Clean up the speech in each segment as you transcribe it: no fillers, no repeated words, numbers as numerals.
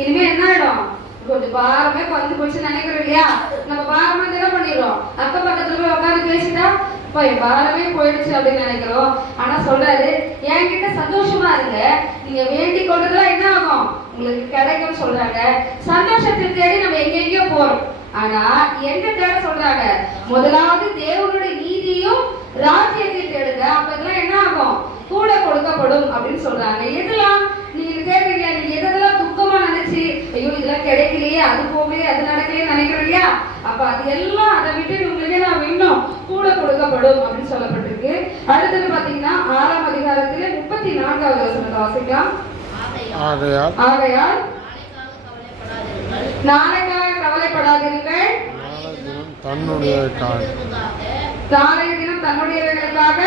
இனிமே என்ன ஆயிடும், கொஞ்சம் பாரமே குறைஞ்சு போச்சு நினைக்கிறோம் இல்லையா? நம்ம பாரமா என்ன பண்ணிடுறோம், அக்கம் பக்கத்துல போய் உட்காந்து பேசிட்டா பாரமே போயிடுச்சு அப்படின்னு நினைக்கிறோம். ஆனா சொல்றாரு, என்கிட்ட சந்தோஷமா இருங்க, நீங்க வேண்டிக் கொண்டதெல்லாம் என்ன ஆகும், உங்களுக்கு கிடைக்கும் சொல்றாங்க. சந்தோஷத்தை தேடி நம்ம எங்கெங்கயோ போறோம், ஆனா எங்க தேட சொல்றாங்க, முதலாவது தேவனுடைய நீதியும் ராஜ்யத்தையும் தேடுங்க, அப்பதான் என்ன ஆகும், கூட கொடுக்கப்படும் அப்படின்னு சொல்றாங்க. எதெல்லாம் நீங்க தேடுறீங்க, நீங்க எதெல்லாம் துக்கமா நினைச்சு ஐயோ இதெல்லாம் கிடைக்கலையே, அது போகலையே, அது நடக்கலையே நினைக்கிறோம் இல்லையா? அப்ப அது எல்லாம் அதை விட்டு உங்களுக்கே நான் இன்னும் கூட கொடுக்கப்படும் அப்படின்னு சொல்லப்பட்டிருக்கு. அடுத்தது பாத்தீங்கன்னா 6ஆம் அதிகாரத்திலே 34வது வசனத்தை வாசிக்கலாம். ஆகையால் நாளைக்காக கவலைப்படாதீர்கள், நாளைய தினம் தன்னுடையவர்களுக்காக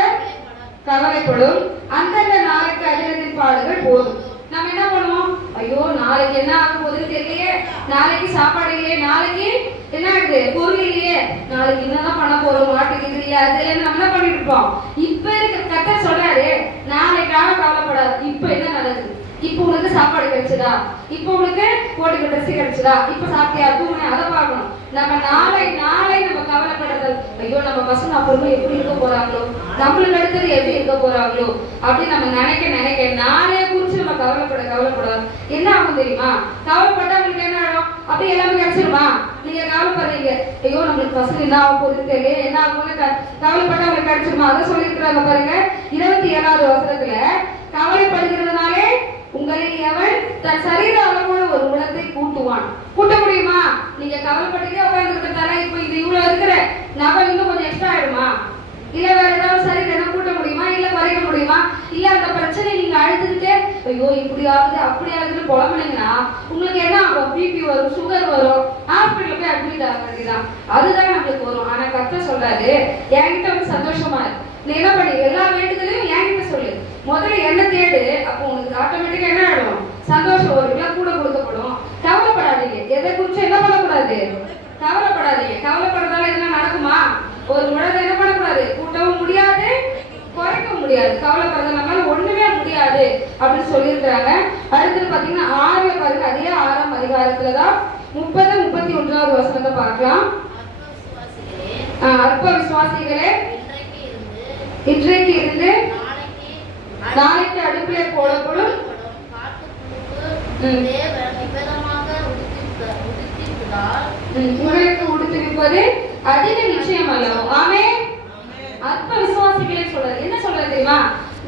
கவலைப்படும், அந்தந்த நாளைக்கு அதிகத்தின் பாடுகள் போதும். நம்ம என்ன பண்ணுவோம், ஐயோ நாளைக்கு என்ன ஆக போகுதுன்னு தெரியலையே, நாளைக்கு சாப்பாடு இல்லையே, நாளைக்கு என்ன ஆகுது பொருள் இல்லையே, நாளைக்கு என்னதான் பண்ண போறோம், மாட்டுக்கு இது இல்ல அது இல்லைன்னு நம்ம என்ன பண்ணிட்டு இருப்போம். இப்ப இருக்க கர்த்தர் சொல்றாரு, நாளைக்காக கவலைப்படாது. இப்ப என்ன நடக்குது, இப்ப உனக்கு சாப்பாடு கிடைச்சதா, இப்ப உனக்கு போட்டுக்க ட்ரெஸ் கிடைச்சதா, இப்ப சாப்பிட்டியா தூங்கின, அதை பார்க்கணும். நம்ம நாளை நம்ம கவலைப்படுறது, ஐயோ நம்ம பசங்க அப்புறமா எப்படி இருக்க போறாங்களோ, நம்மளுக்கு அடுத்தது எப்படி இருக்க போறாங்களோ அப்படின்னு நம்ம நினைக்க நாளைய குறிச்சு நம்ம கவலைப்பட என்ன ஆகும் தெரியுமா? கவலைப்பட்டா உங்களுக்கு என்ன ஆகும், அப்படி எல்லாமே கிடைச்சிருமா? நீங்க கவலைப்படுறீங்க, ஐயோ நம்மளுக்கு பசங்க என்ன ஆக போகுது தெரியல, என்ன ஆகும்னு கவலைப்பட்டா உங்களுக்கு கிடைச்சிருமா? அதை சொல்லியிருக்கிறாங்க பாருங்க 27வது வசனத்துல, கவலைப்படுகிறதுனாலே உங்களில் எவன் தன் சரீர அளவோடு ஒரு முழத்தை கூட்டுவான். கூட்ட முடியுமா? நீங்க கவலைப்பட்டுட்டே உட்கார்ந்துருக்கிறதால இப்ப இது இவ்வளவு இருக்கிற நபர் இன்னும் கொஞ்சம் எக்ஸ்ட்ரா ஆயிடுமா? இல்ல வேற ஏதாவது சரீரம் கூட்ட முடியுமா, இல்ல குறைக்க முடியுமா? இல்ல அந்த பிரச்சனை நீங்க அழுதுகிட்டே ஐயோ இப்படி ஆகுது அப்படி ஆகுதுன்னு புலம்புனீங்கன்னா உங்களுக்கு என்ன ஆகும், பிபி வரும், சுகர் வரும், ஹாஸ்பிட்டல் போய் அட்மிட் ஆக வேண்டியதான். அதுதான் நம்மளுக்கு வரும். ஆனா கர்த்தர் சொல்றாரு, என்கிட்ட வந்து சந்தோஷமா இருக்கு, நீ என்ன பண்ணி எல்லா வேண்டுதலையும் என்கிட்ட சொல்லு, முதல்ல என்ன தேடு, அப்போ உங்களுக்கு ஆட்டோமேட்டிக்கா என்ன ஆயிடும், சந்தோஷம் வரும், கூட கொடுக்கப்படும். கவலைப்படாதீங்க, எதை குறிச்சு என்ன பண்ணக்கூடாது, கவலைப்படாதீங்க. கவலைப்படுறதால என்ன நடக்குமா, ஒரு முழத்தை என்ன பண்ணக்கூடாது, கூட்டவும் முடியாது, குறைக்க முடியாது. கவலைப்படுறதுனால ஒண்ணுமே முடியாது அப்படின்னு சொல்லியிருக்கிறாங்க. அடுத்தது பாத்தீங்கன்னா 6ல பாருங்க, அதே 6ஆம் அதிகாரத்துலதான் 30, 31வது வசனத்தை பார்க்கலாம். அற்ப விசுவாசிகளே, இன்றைக்கு இருந்து நாளைக்கு அடுப்பிலே போடப்படும் உங்களுக்கு உடுத்திருப்பது அதிக நிச்சயம் அல்லவோ. ஆமென். அற்ப விசுவாசிகளே சொல்றாரு. என்ன சொல்றாரு தெரியுமா?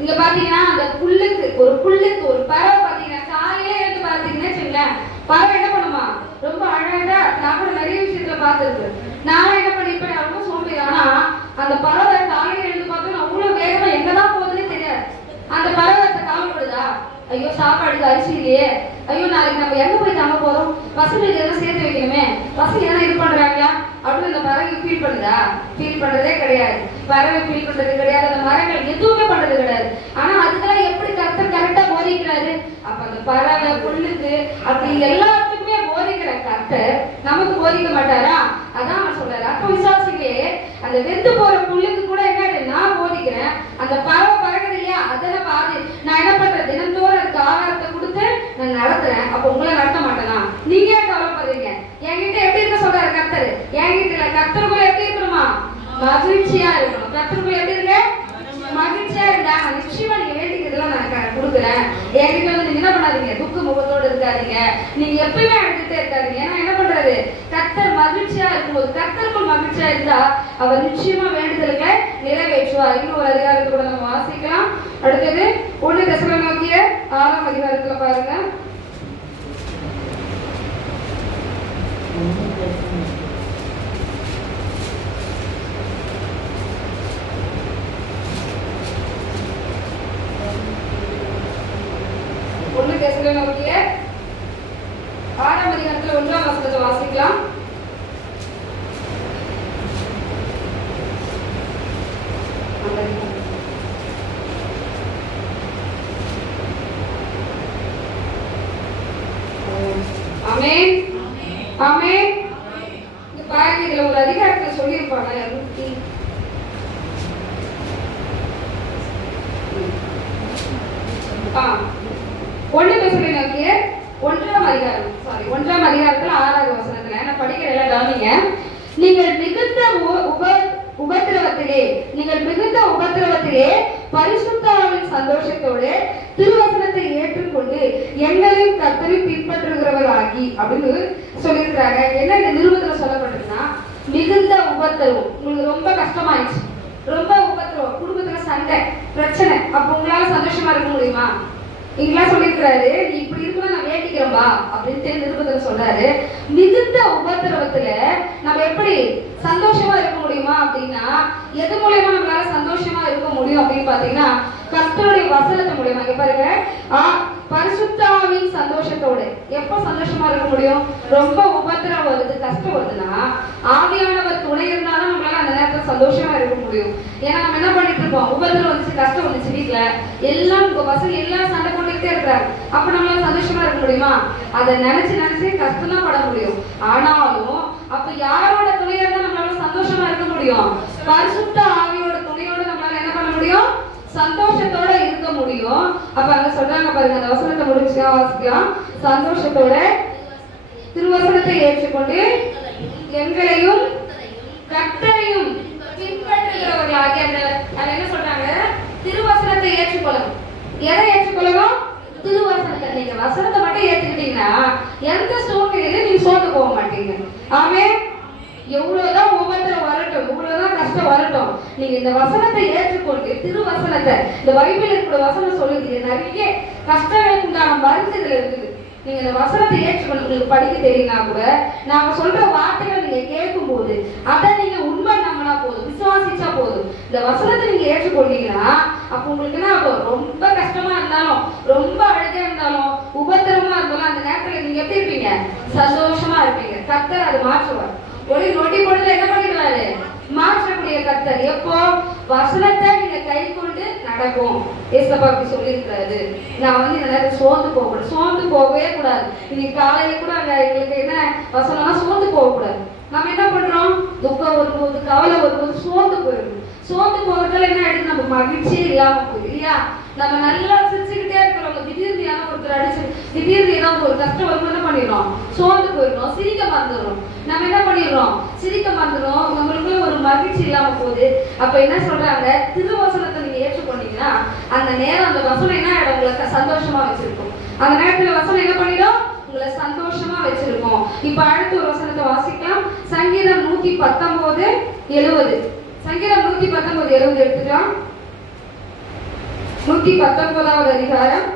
இங்க பாத்தீங்கன்னா அந்த புல்லுக்கு ஒரு பறவை பாத்தீங்கன்னா காலையில இருந்து பாத்தீங்கன்னா வச்சுங்க, பறவை என்ன பண்ணுமா, ரொம்ப அழகா, நான் கூட நிறைய விஷயத்துல பார்த்திருக்கு. நான் என்ன பண்ணிருப்பேன், ரொம்ப சோம்பேறி. ஆனா அந்த பறவை காலையில எழுந்து பார்த்தோம் அவ்வளவு வேகமா எங்கதான் போகுதுன்னு தெரியாது. அந்த பறவை கவலைப்படுதா, ஐயோ சாப்பாடுக்கு அரிசி இல்லையே, ஐயோ நாளைக்கு நம்ம எங்க போய் தங்க போறோம், பசங்களுக்கு எல்லாம் சேர்த்து வைக்கணுமே, பசங்க என்ன இது பண்றாங்களா அப்படின்னு அந்த பறவை ஃபீல் பண்ணுதா? ஃபீல் பண்றதே கிடையாது. பறவை ஃபீல் பண்றது கிடையாது, அந்த மரங்கள் எதுவுமே பண்றது கிடையாது. ஆனா அதுக்கெல்லாம் எப்படி கர்த்தர் கரெக்டா போதிக்கிறாரு. அப்ப அந்த பறவை புல்லுக்கு அப்படி எல்லாத்துக்குமே போதிக்கிற கர்த்தர் நமக்கு போதிக்க மாட்டாரா? அதான் அவர் சொல்றாரு, அப்ப விசுவாசிகளே, அந்த வெந்து போற புல்லுக்கு கூட என்ன நான் போதிக்கிறேன், அந்த பறவை பறக்குது இல்லையா, அதெல்லாம் பாதி நான் என்ன பண்றேன், தினந்தோறும் அதுக்கு ஆகாரத்தை கொடுத்து நான் நடத்துறேன். அப்ப உங்களை நடத்த மாட்டேனா? நீங்க ஏன் கவலைப்படுறீங்க? என்கிட்ட எப்படி இருக்க சொல்றாரு கர்த்தர், என்கிட்ட கர்த்தருக்குள்ள எப்படி இருக்கணுமா, மகிழ்ச்சியா இருக்கணும். கர்த்தருக்குள்ள எப்படி இருக்க, மகிழ்ச்சியா இருந்தா நிச்சயமா நீங்க வேண்டிக்கிறதுலாம் நான் கொடுக்குறேன். என்கிட்ட வந்து நீங்க என்ன பண்ணாதீங்க, துக்க முகத்தோடு இருக்காதீங்க, நீங்க எப்பயுமே அழுதுட்டே இருக்காதீங்க. ஏன்னா என்ன பண்றாரு, கர்த்தர் மகிழ்ச்சியா இருக்கும்போது, கர்த்தருக்குள் மகிழ்ச்சியா இருந்தா அவர் நிச்சயமா வேண்டுதலுக்கு நிறைவேற்றுவார். இன்னும் ஒரு அதிகாரத்தை கூட நம்ம வாசிக்கலாம். அடுத்தது 1 தெசலோனிக்கேயர் 6ஆம் அதிகாரத்துல பாருங்க. தெசலோனிக்கேயர் 6ஆம் அதிகாரத்துல 1ஆம் வசனத்தை வாசிக்கலாம். ஆமென் ஆமென். இந்த பாருங்க, இதுல ஒரு அதிகாரத்துல சொல்லியிருப்பாங்க 1 தெசலோனிக்கேயர் ஒன்றாம் அதிகாரத்துல 6வது வசனத்துல நான் படிக்கிற எல்லாம் கவனிங்க. நீங்கள் மிகுந்த உபத்திரவத்திலே பரிசுத்தாவின் சந்தோஷத்தோடு திருவசனத்தை ஏற்றுக்கொண்டு எங்களையும் கர்த்தரை பின்பற்றுகிறவர்களாகி அப்படின்னு சொல்லியிருக்கிறாங்க. என்ன இந்த நிருபத்துல சொல்லப்பட்டிருக்குன்னா, மிகுந்த உபத்திரவம் உங்களுக்கு ரொம்ப கஷ்டமாயிடுச்சு, ரொம்ப உபத்திரவம், குடும்பத்துல சண்டை பிரச்சனை, அப்ப உங்களால சந்தோஷமா இருக்க முடியுமா? இங்கெல்லாம் சொல்லியிருக்கிறாரு, நீ இப்படி இருக்கணும் நான் வேண்டிக்கிறோம்பா அப்படின்னு நிருபத்துல சொல்றாரு. மிகுந்த உபத்திரவத்துல நம்ம எப்படி சந்தோஷமா இருக்க முடியுமா அப்படின்னா, எது மூலயமா நம்மளால சந்தோஷமா இருக்க முடியும் அப்படின்னு பாத்தீங்கன்னா, கர்த்தருடைய வசனத்து மூலயமா. இங்க பாருங்க, பரிசுத்தாவின் சந்தோஷத்தோட எப்ப சந்தோஷமா இருக்க முடியும்? ரொம்ப உபத்திரம் வருது, கஷ்டம் வருதுன்னா ஆவியானவர் துணை இருந்தாலும் நம்மளால அந்த நேரத்துல சந்தோஷமா இருக்க முடியும். ஏன்னா நம்ம என்ன பண்ணிட்டு இருக்கோம், உபத்திரம் வந்துச்சு, கஷ்டம் வந்துச்சு, வீட்டுல எல்லாம் உங்க பசங்க எல்லாம் சண்டை போட்டுக்கிட்டே இருக்கிறாங்க, அப்ப நம்மளால சந்தோஷமா இருக்க முடியுமா? அதை நினைச்சு கஷ்டம் தான் பட முடியும். ஆனாலும் அப்ப யாரோட துணையா இருந்தா நம்மளால சந்தோஷமா இருக்க முடியும்? பரிசுத்த ஆவியோட துணையோட நம்மளால என்ன பண்ண முடியும்? சந்தோஷத்தோட இருக்க முடியும். அப்ப அங்க சொல்றாங்க பாருங்க, அந்த வசனத்தை முடிச்சு வாசிக்கலாம். சந்தோஷத்தோட திருவசனத்தை ஏற்றுக்கொண்டு எங்களையும் கர்த்தரையும் பின்பற்றுகிறவர்களாகிய அந்த என்ன சொல்றாங்க, திருவசனத்தை ஏற்றுக்கொள்ளணும். எதை ஏற்றுக்கொள்ளணும்? திருவசனத்தை. நீங்க வசனத்தை மட்டும் ஏற்றுக்கிட்டீங்கன்னா எந்த சூழ்நிலையில நீங்க சோர்ந்து போக மாட்டீங்க. ஆமே, எவ்வளவுதான் உபத்திரம் வரட்டும், எவ்வளவுதான் கஷ்டம் வரட்டும், நீங்க இந்த வசனத்தை ஏற்றுக்கொண்டு திருவசனத்தை, இந்த பைபிள் இருக்கிற வசனம் சொல்லுது, நிறைய கஷ்டங்களுக்கு உண்டான மருந்து இதுல இருக்குது. நீங்க இந்த வசனத்தை ஏற்றுக்கொண்டு உங்களுக்கு படிக்க தெரியலனா கூட நாம சொல்ற வார்த்தைகளை நீங்க கேட்கும் போது அதை நீங்க உண்மை நம்பினா போதும், விசுவாசிச்சா போதும். இந்த வசனத்தை நீங்க ஏற்றுக்கொண்டீங்கன்னா அப்ப உங்களுக்கு என்ன ஆகும்? ரொம்ப கஷ்டமா இருந்தாலும், ரொம்ப அழுகா இருந்தாலும், உபத்திரமா இருந்தாலும் அந்த நேரத்துல நீங்க எப்படி இருப்பீங்க? சந்தோஷமா இருப்பீங்க. கர்த்தர் அதை மாற்றுவார். ஒரு நொடி பொழுது என்ன பண்ணிடுவாரு? மாற்றக்கூடிய கர்த்தர். எப்போ? வசனத்தை நீங்க கை கொண்டு நடக்கும். ஏசப்பா அப்படி சொல்லியிருக்கிறாரு. நான் இந்த நேரத்தில் சோர்ந்து போகவே கூடாது. இன்னைக்கு காலையில கூட அங்க எங்களுக்கு என்ன வசனம்னா, சோர்ந்து போகக்கூடாது. நம்ம என்ன பண்றோம்? துக்கம் வரும்போது, கவலை வரும்போது சோர்ந்து போயிடும். சோர்ந்து போகிறதுல என்ன ஆயிடுது? நம்ம மகிழ்ச்சியே இல்லாம போகுது இல்லையா? நம்ம நல்லா சிரிச்சுக்கிட்டே இருக்கிறவங்க திடீர்னு யாரும் ஒருத்தர் அடிச்சு, திடீர்னு ஏதாவது ஒரு கஷ்டம் வரும்போது என்ன பண்ணிடுறோம்? சோர்ந்து போயிடுறோம், சிரிக்க மறந்துடுறோம். நம்ம என்ன பண்ணிடுறோம்? சிரிக்க மறந்துடும். உங்களுக்குள்ள ஒரு மகிழ்ச்சி இல்லாம போகுது. அப்ப என்ன சொல்றாங்க, திருவசனத்தை நீங்க ஏற்றுக்கொண்டீங்கன்னா அந்த நேரம் அந்த வசனம் என்ன ஆயிடும்? உங்களுக்கு சந்தோஷமா வச்சிருக்கும். அந்த நேரத்துல வசனம் என்ன பண்ணிடும்? உங்களை சந்தோஷமா வச்சிருக்கோம். இப்ப அடுத்த ஒரு வசனத்தை வாசிக்கலாம். சங்கீதம் 119:70. சங்கீதம் 119:70 எடுத்துக்கலாம். 119வது அதிகாரம்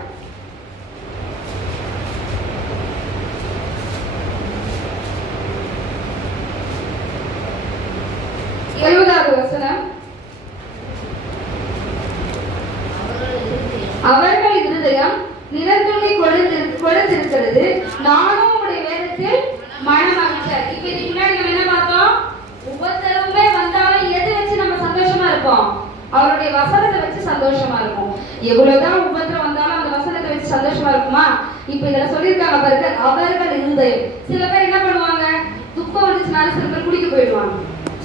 70வது வசனம். அவர்கள் இருதயம் நிலத்துணி கொடுத்திருக்கிறது, நானும் உடைய வேதத்தில் மனமகிழ்ச்சி. இப்ப இதுக்கு முன்னாடி நம்ம என்ன பார்த்தோம்? உபத்திரவமே வந்தாலும் எது வச்சு நம்ம சந்தோஷமா இருப்போம்? அவருடைய வசனத்தை வச்சு சந்தோஷமா இருக்கும். எவ்வளவுதான் உபத்திரம் வந்தாலும் அந்த வசனத்தை வச்சு சந்தோஷமா இருக்குமா? இப்ப இதுல சொல்லியிருக்காங்க பாருங்க, அவர்கள் இருதயம். சில பேர் என்ன பண்ணுவாங்க? துக்கம் வந்துச்சுனாலும் சில பேர் குடிக்க போயிடுவாங்க.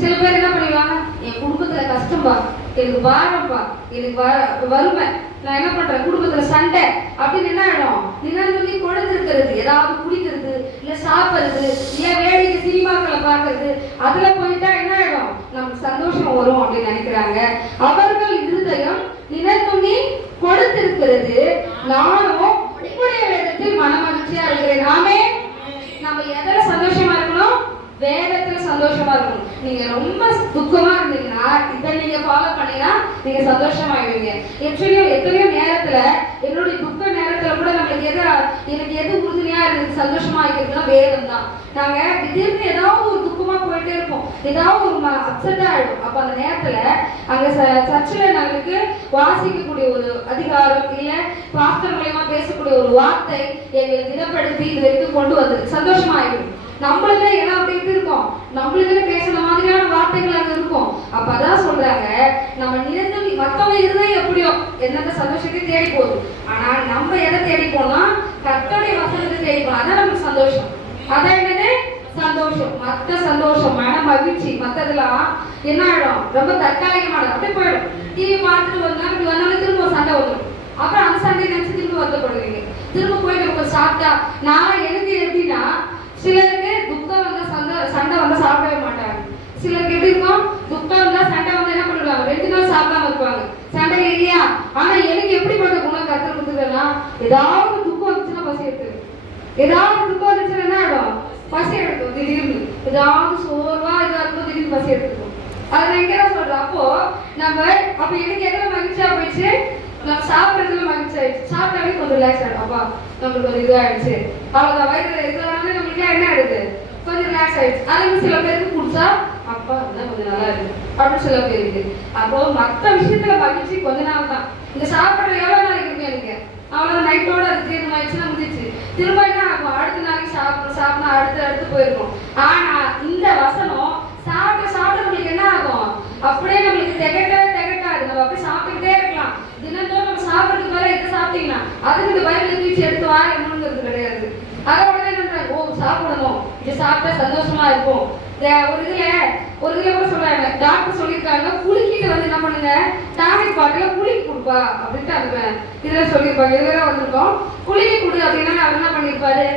சில பேர் என்ன பண்ணிடுவாங்க? என் குடும்பத்துல கஷ்டம்பா, எனக்கு வாரம்பா, எனக்கு வறுமை, நான் என்ன பண்றேன், குடும்பத்துல சண்டை அப்படின்னு என்ன ஆயிடும்? நிலநுள்ளி கொழுந்திருக்கிறது, ஏதாவது குடிக்கிறது, இல்ல சாப்பிடுறது, இல்ல வேடிக்கை சினிமாக்களை பார்க்கறது, அதுல போயிட்டா என்ன ஆயிடும்? நமக்கு சந்தோஷம் வரும் அப்படின்னு நினைக்கிறாங்க. அவர்கள் இருதயம் நிலநுள்ளி கொடுத்திருக்கிறது, நானும் உங்களுடைய வேதத்தில் மனமகிழ்ச்சியா இருக்கிறேன். நாமே நம்ம எதில சந்தோஷமா இருக்கணும்? வேதத்துல சந்தோஷமா இருக்கணும். நீங்க ரொம்ப துக்கமா இருந்தீங்கன்னா இதை நீங்க ஃபாலோ பண்ணீங்கன்னா நீங்க சந்தோஷமாயிடுவீங்க. எத்தனையோ நேரத்துல என்னுடைய துக்க நேரத்துல கூட நம்மளுக்கு எனக்கு எது உறுதுணையா இருக்கு சந்தோஷமா இருக்கிறதுனா வேதம் தான். நாங்க திடீர்னு ஏதாவது ஒரு துக்கமா போயிட்டே இருப்போம், ஏதாவது ஒரு அப்செட்டா ஆயிடும். அப்ப அந்த நேரத்துல அங்க சர்ச்சில் நாங்களுக்கு வாசிக்கக்கூடிய ஒரு அதிகாரம் இல்ல பாஸ்டர் மூலமா பேசக்கூடிய ஒரு வார்த்தை எங்களை திடப்படுத்தி இது வரைக்கும் கொண்டு வந்தது சந்தோஷமா ஆயிடும். நம்மளுக்கு எல்லாம் அப்படி இருக்கும், நம்மளுக்கு பேசுற மாதிரியான வார்த்தைகள் அங்க இருக்கும். அப்ப அதான் சொல்றாங்க, நம்ம நிலந்து மத்தவங்க இருந்தே எப்படியோ எந்தெந்த சந்தோஷத்தை தேடி போகுது. ஆனா நம்ம எதை தேடி போனோம்? கர்த்தருடைய வசனத்தை தேடி போனோம். அதான் நமக்கு சந்தோஷம். அதான் என்னது? சந்தோஷம். மத்த சந்தோஷம், மன மகிழ்ச்சி, மத்ததெல்லாம் என்ன ஆயிடும்? ரொம்ப தற்காலிகமானது, அப்படியே போயிடும். டிவி பார்த்துட்டு ஒரு நாள் இப்படி வந்தாலும் திரும்ப சண்டை வந்துடும். அப்புறம் அந்த சண்டையை நினைச்சு திரும்ப வருத்தப்படுவீங்க. திரும்ப போய் நம்ம சாப்பிட்டா நான் எனக்கு எப்படின்னா, சிலருக்கு துக்கம் வந்தா சண்டை வந்தா சாப்பிடவே மாட்டாங்க. சிலருக்கு எப்படி இருக்கும், துக்கம் வந்தா சண்டை வந்து என்ன பண்ணுவாங்க, 2 நாள் சாப்பிடாம இருப்பாங்க. சண்டை இல்லையா? ஆனா எனக்கு எப்படிப்பட்ட குணம் கற்றுக் கொடுத்துருன்னா, ஏதாவது துக்கம் வந்துச்சுன்னா பசி எடுத்து, ஏதாவது துக்கம் வந்துச்சுன்னா என்ன ஆகும், பசி எடுக்கும். திடீர்னு ஏதாவது சோர்வா இதா இருக்கும், திடீர்னு பசி எடுத்துக்கும். அதை நான் எங்கேதான் சொல்றேன். அப்போ நம்ம அப்ப எனக்கு எதுல மகிழ்ச்சியா போயிடுச்சு, நம்ம சாப்பிட்றதுல மகிழ்ச்சி ஆயிடுச்சு. சாப்பிட்டாலே கொஞ்சம் ரிலாக்ஸ் ஆகிடும். அப்பா நம்மளுக்கு ஒரு இதாகிடுச்சு, அவ்வளோதான். வயிறு இதெல்லாம் நம்மளுக்கு என்ன ஆயிடுது, கொஞ்சம் ரிலாக்ஸ் ஆயிடுச்சு. அது சில பேருக்கு பிடிச்சா அப்பா இருந்தால் கொஞ்சம் நல்லா இருக்கு அப்படின்னு சில பேருக்கு. அப்போ மற்ற விஷயத்துல மகிழ்ச்சி கொஞ்ச நாள் தான். இந்த சாப்பிட்றது எவ்வளோ நாளைக்கு இருக்கு எனக்கு, அவ்வளோ நைட்டோட அது தீர்ந்து ஆயிடுச்சுன்னா முடிச்சு திரும்ப என்ன ஆகும், அடுத்த நாளைக்கு சாப்பிடணும் அடுத்து போயிருக்கும். ஆனா இந்த வசனம் சாப்பிட நம்மளுக்கு என்ன ஆகும், அப்படியே நம்மளுக்கு திகட்டாது. நம்ம அப்படியே சாப்பிட்டுக்கிட்டே இருக்கலாம். தினந்தோறும் நம்ம சாப்பிட்றதுக்கு மேலே இதை சாப்பிட்டீங்கன்னா அதுக்கு இந்த பைபிள் தூக்கி எடுத்து வாங்கணுங்கிறது கிடையாது. அதை உடனே நினைக்கிறாங்க, ஓ சாப்பிடணும், இது சாப்பிட்டா சந்தோஷமா இருக்கும். ஒரு இதுல கூட சொல்றாங்க, டாக்டர் சொல்லியிருக்காங்க, புளிக்கிட்டு வந்து என்ன பண்ணுங்க, டானிக் பாட்டில புளிக்கு கொடுப்பா அப்படின்ட்டு அந்த இதுல சொல்லியிருப்பாங்க. இதுல வந்திருக்கோம், புளிக்கு கொடு அப்படின்னா அவர் என்ன பண்ணிருப்பாரு,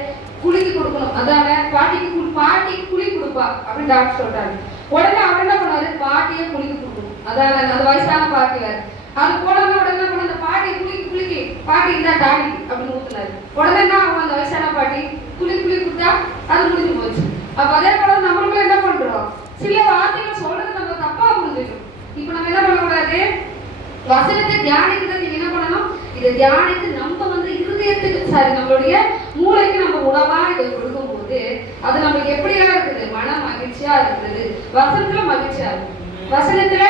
புளிக்கு கொடுக்கணும். அதான பாட்டிக்கு புளி கொடுப்பா அப்படின்னு டாக்டர் சொல்றாங்க. உடனே அவர் என்ன பண்ணாரு, பாட்டியே புளிக்கு கொடுக்கணும். அதான அந்த வயசான பாட்டி வேற. அது போனோம்னா உடனே பண்ண அந்த பாட்டி புளிக்கு பாட்டி இருந்தா டானி அப்படின்னு ஊத்துனாரு. உடனே என்ன ஆகும், அந்த வயசான பாட்டி புளி கொடுத்தா அது முடிஞ்சு போச்சு. அப்ப அதே போல நம்மளும் என்ன பண்றோம், சில வார்த்தைகள் சொல்றது நம்ம தப்பா புரிஞ்சுக்கணும். இப்ப நம்ம என்ன பண்ணக்கூடாது, வசனத்தை தியானிக்கிறது நீங்க என்ன பண்ணணும், இதை தியானித்து நம்ம வந்து இருதயத்துக்கு நம்மளுடைய மூளைக்கு நம்ம உணவா இதை கொடுக்கும் போது அது நமக்கு எப்படியா இருக்குது, மன மகிழ்ச்சியா இருக்குது. வசனத்துல மகிழ்ச்சியா இருக்கு, வசனத்துல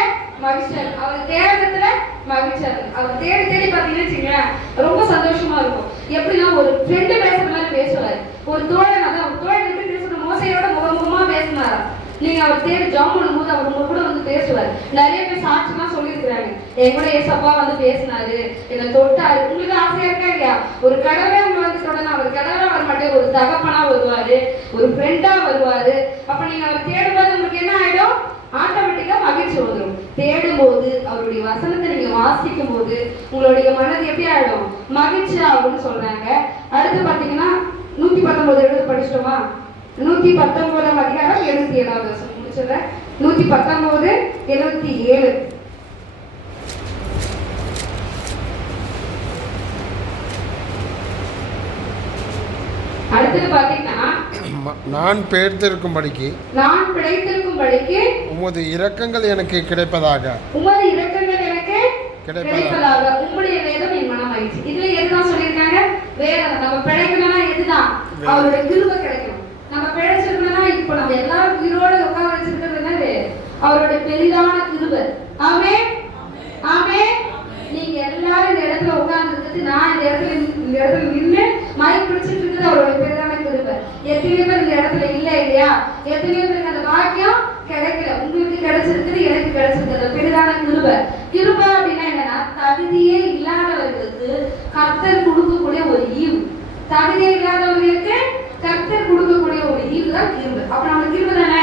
மகிழ்ச்சியா இருக்கு, அவர் தேடுறதுல மகிழ்ச்சியா இருக்கு. அவர் தேடி பார்த்தீங்கன்னு வச்சுங்களேன் ரொம்ப சந்தோஷமா இருக்கும். எப்படின்னா ஒரு ஃப்ரெண்டு பேசுற மாதிரி பேசுவார். ஒரு தோழன், அதான் ஒரு தோழன் எப்படி பேசணும், மோசையோட முகமுகமா பேசினாரா. நீங்க அவர் தேடி ஜாம் பண்ணும்போது அவர் உங்க கூட வந்து பேசுவார். நிறைய பேர் சாட்சிலாம் சொல்லியிருக்கிறாங்க, என் கூட ஏசப்பா வந்து பேசினாரு, என்னை தொட்டாரு. உங்களுக்கு ஆசையா இருக்கா இல்லையா, ஒரு கடவுளே உங்களை வந்து தொடர்ந்து அவர் கடவுளா வர மாட்டேன், ஒரு தகப்பனா வருவாரு, ஒரு ஃப்ரெண்டா வருவாரு. அப்ப நீங்க அவர் தேடும்போது உங்களுக்கு என்ன ஆயிடும், ஆட்டோமேட்டிக்கா மகிழ்ச்சி வந்துடும். தேடும் போது அவருடைய வசனத்தை நீங்க வாசிக்கும் போது உங்களுடைய மனது எப்படி ஆயிடும், மகிழ்ச்சி ஆகும்னு சொல்றாங்க. அடுத்து பாத்தீங்கன்னா 119 எழுத படிச்சிட்டோமா, 119 அதிகாரம் 77வது வசனம் முடிச்சிடுறேன். 119 77. அடுத்து பாத்தீங்கன்னா, நான் பிழைத்திருக்கும்படிக்கு உமது இரக்கங்கள் எனக்கு கிடைப்பதாக, உம்முடைய வேதம் என் மனம் ஆயிடுச்சு. இதுல எதுதான் சொல்லியிருக்காங்க, வேதம். நம்ம பிழைக்கணும்னா எதுதான், அவருடைய கிருபை கிடைக்கும். நம்ம பிழைச்சிருக்கணும்னா இப்ப நம்ம எல்லாரும் உயிரோட உட்கார வச்சிருக்கிறது என்னது, அவருடைய பெரிதான கிருபை. ஆமென் ஆமென். நீங்க எல்லாரும் இந்த இடத்துல உட்கார்ந்து இருக்கிறது, நான் இந்த இடத்துல நின்று மைக் பிடிச்சிட்டு இருக்கிறது அவருடைய பெரிதான கிருபை. எத்தனை பேர் இந்த இடத்துல இல்லையா, எத்தனை பேருக்கு அந்த பாக்கியம் கிடைக்கல, உங்களுக்கு கிடைச்சிருக்குது, எனக்கு கிடைச்சிருக்கிறது பெரிதான கிருபை. கிருபை அப்படின்னா என்னன்னா, தகுதியே இல்லாதவர்களுக்கு கர்த்தர் கொடுக்கக்கூடிய ஒரு ஈவு. தகுதியே இல்லாதவர்களுக்கு கர்த்தர் கொடுக்கக்கூடிய ஒரு ஈவு தான் கிருபை. அப்ப நம்ம கிருபை தானே,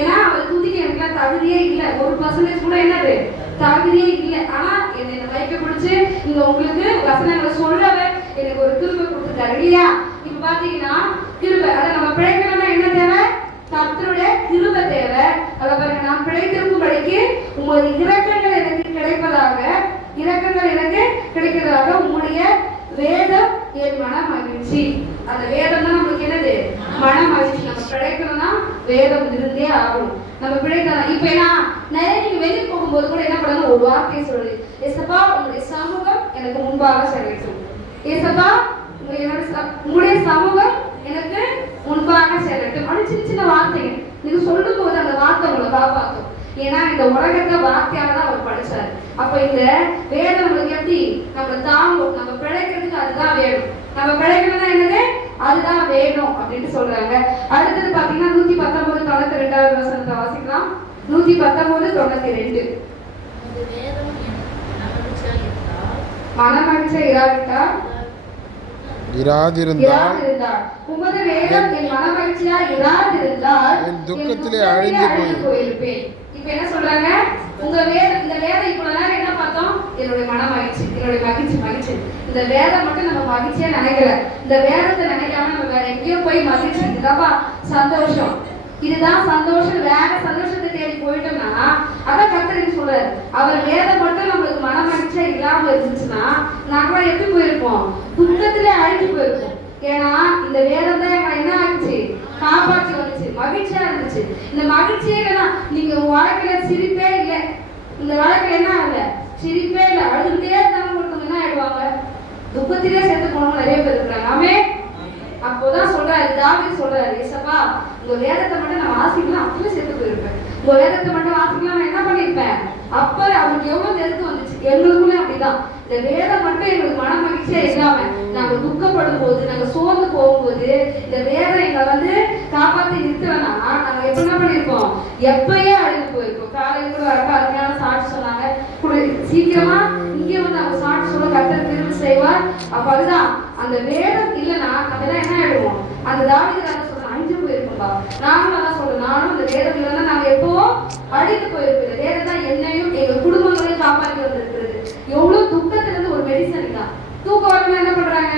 ஏன்னா அவர் துதிக்க எனக்கு தகுதியே இல்லை, 1% கூட என்னது தகுதியே இல்லை. ஆனா என்னை வைக்க பிடிச்சு இங்க உங்களுக்கு வசனங்களை சொல்லவே எனக்கு ஒரு கிருபை கொடுத்துருக்காரு இல்லையா. இப்ப பாத்தீங்கன்னா கிருபை, அதை நம்ம பிழைக்கணும்னா என்ன தேவை, கர்த்தருடைய கிருபை தேவை. அதை பாருங்க, நான் பிழைத்திருக்கும்படிக்கு உங்களுடைய இரக்கங்கள் எனக்கு கிடைக்கிறதாக உங்களுடைய வேதம் என் மன மகிழ்ச்சி. அந்த வேதம் தான் நம்மளுக்கு என்னது, மன மகிழ்ச்சி. நம்ம பிழைக்கணும்னா வேதம் இருந்தே ஆகணும், நம்ம பிழைக்கலாம். இப்ப என்ன நிறைய நீங்க வெளியே போகும்போது கூட என்ன பண்ணணும், ஒரு வார்த்தையை சொல்லு, ஏசப்பா உங்களுடைய சமூகம் எனக்கு முன்பாக செல்லட்டும், ஏசப்பா உங்களுடைய சமூகம் எனக்கு முன்பாக செல்லட்டும். அப்படி சின்ன சின்ன வார்த்தைங்க நீங்க சொல்லும் போது அந்த வார்த்தை உங்களை காப்பாற்றும். ஏன்னா இந்த உலகத்தை வார்த்தையால தான் அவர் படிச்சாரு. அப்ப இந்த வேதம் நம்மளுக்கு எப்படி நம்ம தாங்கும், நம்ம பிழைக்கிறதுக்கு அதுதான் வேணும். நம்ம பிழைக்கணும்னா என்னது, அதுதான் வேணும் அப்படின்னு சொல்றாங்க. அடுத்தது பாத்தீங்கன்னா 119 92வது வசனத்தை வாசிக்கலாம். 119 92. மனமகிழ்ச்சியா இராவிட்டால் இராதிருந்தால் உமது வேதம் என் மனமகிழ்ச்சியா இராதிருந்தால் என் துக்கத்திலே அழிந்து போயிருப்பேன். இப்ப என்ன சொல்றாங்க? உங்க வேதம், இந்த வேதம் இவ்வளவு நேரம் என்ன பார்த்தோம்? என்னுடைய மனமகிழ்ச்சி, என்னுடைய மகிழ்ச்சி. இந்த வேதம் மட்டும் நம்ம மகிழ்ச்சியா நினைக்கல. இந்த வேதத்தை நினைக்காம நம்ம வேற எங்கேயோ போய் மகிழ்ச்சி, இதுதான் சந்தோஷம், இதுதான் சந்தோஷம். வேற சந்தோஷத்தை தேடி போயிட்டோம்னா அதான் கர்த்தர் சொல்றாரு. அவர் வேதம் மட்டும் நம்மளுக்கு மனமகிழ்ச்சியா இல்லாம இருந்துச்சுன்னா நாம எப்படி போயிருப்போம்? துக்கத்திலே அழிஞ்சு போயிருப்போம். ஏன்னா இந்த வேதம் தான் எங்களை என்ன ஆச்சு? காப்பாற்றி வந்துச்சு, மகிழ்ச்சியா இருந்துச்சு. இந்த மகிழ்ச்சியே இல்லைன்னா நீங்க உங்க வாழ்க்கையில சிரிப்பே இல்லை. இந்த வாழ்க்கையில என்ன ஆகல? சிரிப்பே இல்லை. அழுதுகிட்டே இருந்தாலும் ஒருத்தவங்க என்ன ஆயிடுவாங்க? துக்கத்திலே சேர்த்து போனவங்க நிறைய பேர் இருக்கிறாங்க. ஆமே. அப்போதான் சொல்றாரு, தாவீது சொல்றாரு, ஏசப்பா உங்க வேதத்தை மட்டும் நான் வாசிக்கலாம், அப்படியே சேர்த்து போயிருப்பேன். உங்க வேதத்தை மட்டும் வாசிக்கலாம் நான் என்ன பண்ணிருப்பேன்? அப்ப அவனுக்கு எவ்வளவு நெருக்கம் வந்துச்சு. எங்களுக்குமே அப்படிதான். இந்த வேதம் மட்டும் எங்களுக்கு மன மகிழ்ச்சியா இல்லாம நாங்க துக்கப்படும் போது, நாங்க சோர்ந்து போகும்போது இந்த வேதம் எங்களை காப்பாத்தி நிறுத்தலன்னா நாங்க எப்ப என்ன பண்ணிருப்போம்? எப்பயே அழுது போயிருப்போம். காலையில கூட வரப்ப அருமையான சாட்சி சொன்னாங்க. சீக்கிரமா இங்கே அவங்க சாட்சி சொல்ல கர்த்தர் திரும்ப செய்வார். அப்ப அதுதான் அந்த வேதம் இல்லைன்னா நம்ம என்ன ஆயிடுவோம்? அந்த தாவீது சொல்றேன், அழிஞ்சு போயிருப்போம்பா. நானும் அதான் சொல்றேன், நானும் இந்த வேதம் இல்லைன்னா நாங்க எப்போ அழிந்து போயிருப்போம். இந்த வேதம் தான் என்னையும் எங்க குடும்பங்களையும் காப்பாற்றி வந்திருக்கிறது. எவ்வளவு துக்கத்துல இருந்து ஒரு மெடிசன் தான். தூக்கம் வரணும் என்ன பண்றாங்க?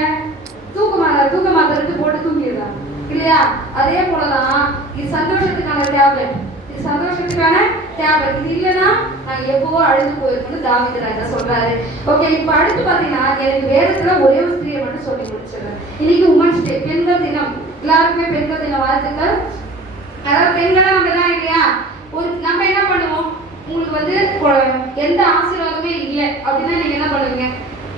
தூக்க மாத்திரை போட்டு தூங்கிடுறாங்க இல்லையா? அதே போலதான் இது சந்தோஷத்துக்கான டேப்லெட், இது சந்தோஷத்துக்கான டேப்லெட். இது இல்லைன்னா நாங்க எப்பவோ அழிந்து போயிருக்கோம்னு தாவீது ராஜா சொல்றாரு. ஓகே, இப்ப அடுத்து பாத்தீங்கன்னா எனக்கு வேதத்துல ஒரே ஒரு ஸ்திரியை மட்டும் சொல்லி முடிச்சிடுறேன். இன்னைக்கு உமன்ஸ் டே, பெண்கள் தினம். எல்லாருக்குமே பெண்கள் தின வாழ்த்துக்கள். அதாவது பெண்களை நம்ம தான் இல்லையா, நம்ம என்ன பண்ணுவோம்? உங்களுக்கு எந்த ஆசீர்வாதமே இல்லை அப்படின்னா நீங்க என்ன பண்ணுவீங்க?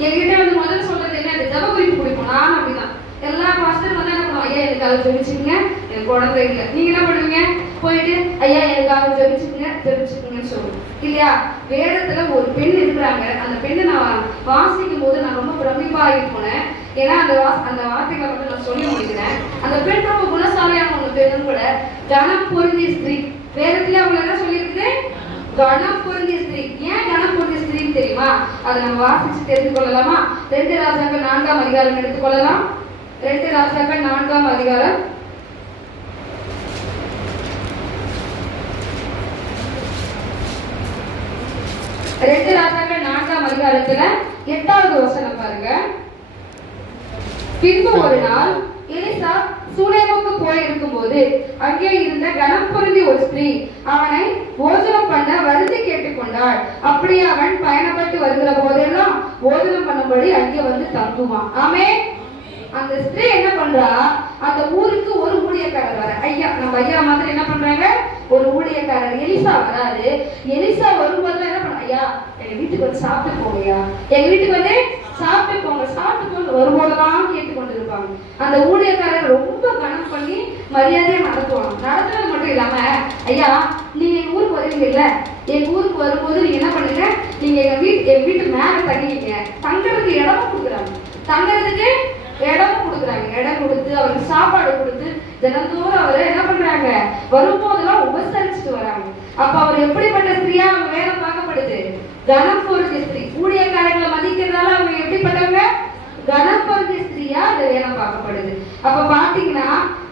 என்கிட்ட முதல்ல சொல்றது என்ன? ஜப குறிப்பு குடிப்போம். நானும் அப்படிதான். எல்லா பாஸ்டரும் என்ன பண்ணுவோம்? ஐயா எனக்காக ஜெபிச்சுங்க, எனக்கு குழந்தை இல்லை. நீங்க என்ன பண்ணுவீங்க? போயிட்டு ஐயா எனக்காக ஜெபிச்சுக்குங்கன்னு சொல்லுவோம் இல்லையா? வேதத்துல ஒரு பெண் இருக்கிறாங்க. அந்த பெண்ணை நான் வாசிக்கும் போது நான் ரொம்ப பிரமிப்பாகி போனேன். ஏன்னா அந்த வார்த்தைகளை மட்டும் நான் சொல்லி முடிக்கிறேன். அந்த பெண் ரொம்ப குணசாலியான ஒரு பெண்ணும் கூட. கனம் பொருந்திய ஸ்திரீ. வேதத்துல அவங்க என்ன சொல்லியிருக்கு? கனம் பொருந்திய ஸ்திரீ. ஏன் கனம் பொருந்திய ஸ்திரீன்னு தெரியுமா? அதை நம்ம வாசிச்சு தெரிந்து கொள்ளலாமா? 2 ராஜாக்கள் 4ஆம் அதிகாரம் எடுத்துக்கொள்ளலாம். 2 ராஜாக்கள் 4ஆம் அதிகாரம் 2 ராஜாக்கள் 4ஆம் அதிகாரத்துல 8வது வசனம் பாருங்க. பின்பு ஒரு நாள் எலிசா சூனேமுக்கு போயிருக்கும் போது அங்கே இருந்த கனம் பொருந்திய ஒரு ஸ்திரீ அவனை போஜனம் பண்ண வருந்தி கேட்டுக்கொண்டாள். அப்படியே அவன் பயணப்பட்டு வருகிற போதெல்லாம் போஜனம் பண்ணும்படி அங்கே தங்குவான். ஆமே. அந்த ஸ்திரீ என்ன பண்றா? அந்த ஊருக்கு ஒரு ஊழியக்காரர் வர, ஐயா நம்ம ஐயா மாதிரி என்ன பண்றாங்க? ஒரு ஊழியக்காரர் எலிசா வராரு. எலிசா வரும்போது என்ன பண்ண? ஐயா எங்க வீட்டுக்கு சாப்பிட்டு போங்கய்யா, எங்க வீட்டுக்கு சாப்பிட்டு போங்க வரும்போதெல்லாம் கேட்டுக்கொண்டு இருப்பாங்க. அந்த ஊழியக்காரர் ரொம்ப கனம் பண்ணி மரியாதையை நடத்துவாங்க. நடத்துறது மட்டும் இல்லாம, ஐயா நீங்க எங்க ஊருக்கு வருவீங்கல்ல, எங்க ஊருக்கு வரும்போது நீங்க என்ன பண்ணுங்க? நீங்க எங்க வீட்டு மேல தங்கிங்க. தங்குறதுக்கு இடமும் கொடுக்குறாங்க. தங்குறதுக்கு இடம் கொடுக்குறாங்க. இடம் கொடுத்து அவருக்கு சாப்பாடு கொடுத்து தினந்தோறும் அவரை என்ன பண்றாங்க? வரும்போதெல்லாம் உபசரிச்சுட்டு வராங்க. அப்ப அவர் எப்படிப்பட்ட ஸ்திரீயா அவங்க வேலை பார்க்கப்படுது? கனம் பொருந்திய ஸ்திரீ. ஊழியக்காரங்களை மதிக்கிறதால அவங்க எப்படிப்பட்டவங்க? கனம் பொருந்திய ஸ்திரீயா அது வேலை பார்க்கப்படுது. அப்ப பாத்தீங்கன்னா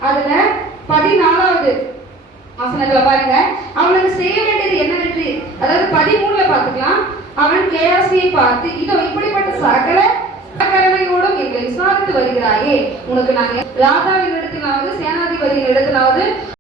அதுல 14வது வசனத்துல பாருங்க, அவனுக்கு செய்ய வேண்டியது என்னவென்று, அதாவது 13ல பாத்துக்கலாம். அவன் கேயாசியை பார்த்து, இதோ இப்படிப்பட்ட சகல கருணையோடும் எங்களை விசாரித்து வருகிறாயே, உனக்கு நாங்கள் ராஜாவின் இடத்திலாவது சேனாதிபதியின் இடத்திலாவது